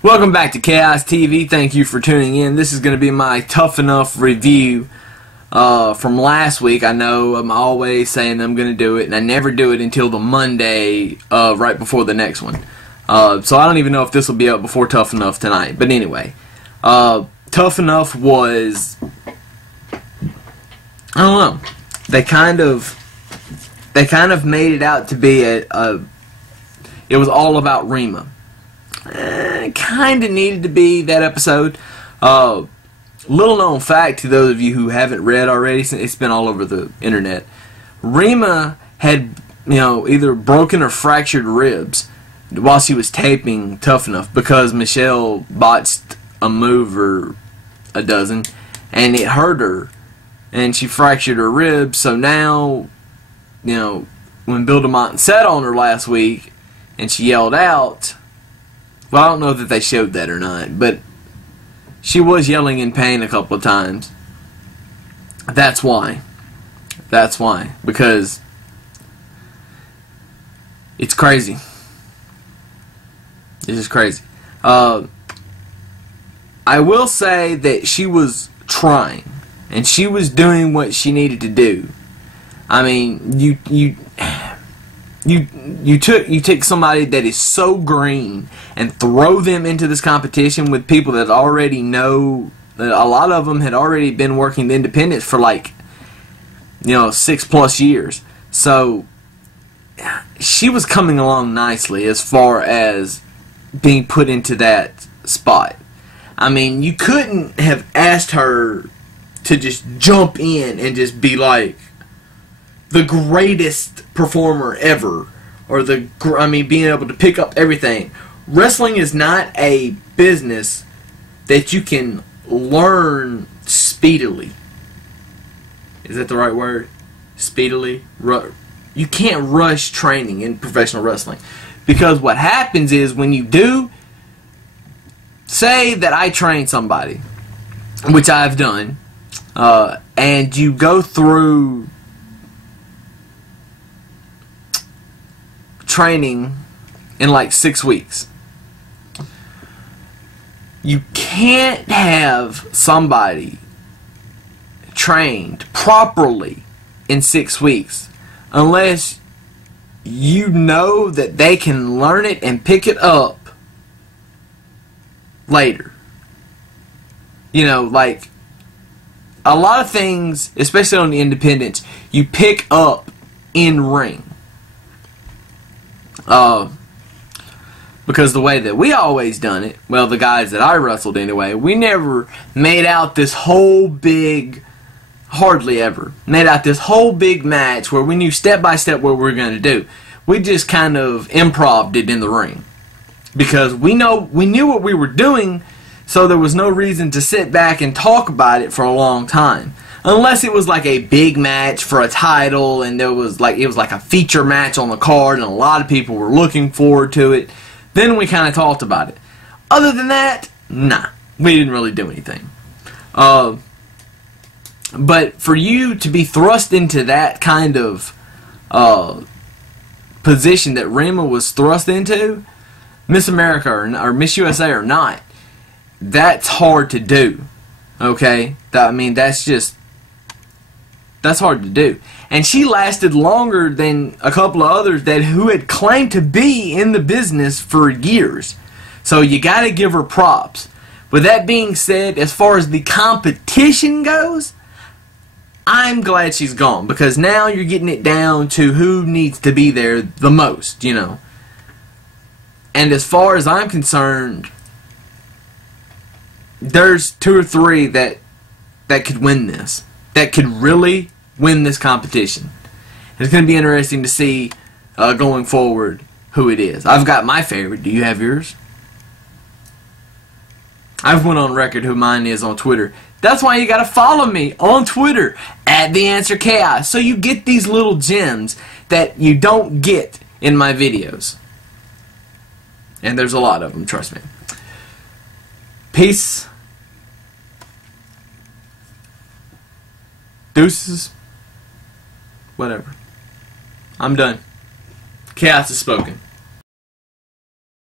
Welcome back to Chaos TV. Thank you for tuning in. This is going to be my Tough Enough review from last week. I know I'm always saying I'm going to do it, and I never do it until the Monday right before the next one. So I don't even know if this will be up before Tough Enough tonight. But anyway, Tough Enough was, I don't know, they kind of made it out to be it was all about Rima. Kind of needed to be that episode. Little known fact to those of you who haven't read already, since it's been all over the internet, Rima had, either broken or fractured ribs while she was taping Tough Enough because Michelle botched a move or a dozen, and it hurt her, and she fractured her ribs. So now, when Bill DeMont sat on her last week and she yelled out, well, I don't know that they showed that or not, but she was yelling in pain a couple of times. That's why. That's why. Because it's crazy. It's just crazy. I will say that she was trying, and she was doing what she needed to do. I mean, you take somebody that is so green and throw them into this competition with people that already know, that a lot of them had already been working the independents for 6+ years. So she was coming along nicely as far as being put into that spot. I mean, you couldn't have asked her to just jump in and just be like the greatest performer ever, or being able to pick up everything. Wrestling is not a business that you can learn speedily. Is that the right word? Speedily? You can't rush training in professional wrestling, because what happens is when you do, say that I train somebody, which I've done, and you go through training in 6 weeks. You can't have somebody trained properly in 6 weeks unless you know that they can learn it and pick it up later. A lot of things, especially on the independents, you pick up in ring. Because the way that we always done it, well, the guys that I wrestled anyway, we never made out this whole big, hardly ever, made out this whole big match where we knew step by step what we were going to do. We just kind of improv'd it in the ring. Because we knew what we were doing, so there was no reason to sit back and talk about it for a long time. Unless it was like a big match for a title, and it was like a feature match on the card, and a lot of people were looking forward to it. Then we kind of talked about it. Other than that, nah, we didn't really do anything. But for you to be thrust into that kind of position that Rima was thrust into, Miss America or Miss USA or not, that's hard to do. Okay, that's hard to do. And she lasted longer than a couple of others who had claimed to be in the business for years. So you got to give her props. With that being said, as far as the competition goes, I'm glad she's gone, because now you're getting it down to who needs to be there the most, And as far as I'm concerned, there's 2 or 3 that could win this. That could really win this competition. It's going to be interesting to see going forward who it is. I've got my favorite. Do you have yours? I've went on record who mine is on Twitter. That's why you got to follow me on Twitter @TheAnswerChaos, so you get these little gems that you don't get in my videos. And there's a lot of them, trust me. Peace. Deuces. Whatever. I'm done. Chaos has spoken.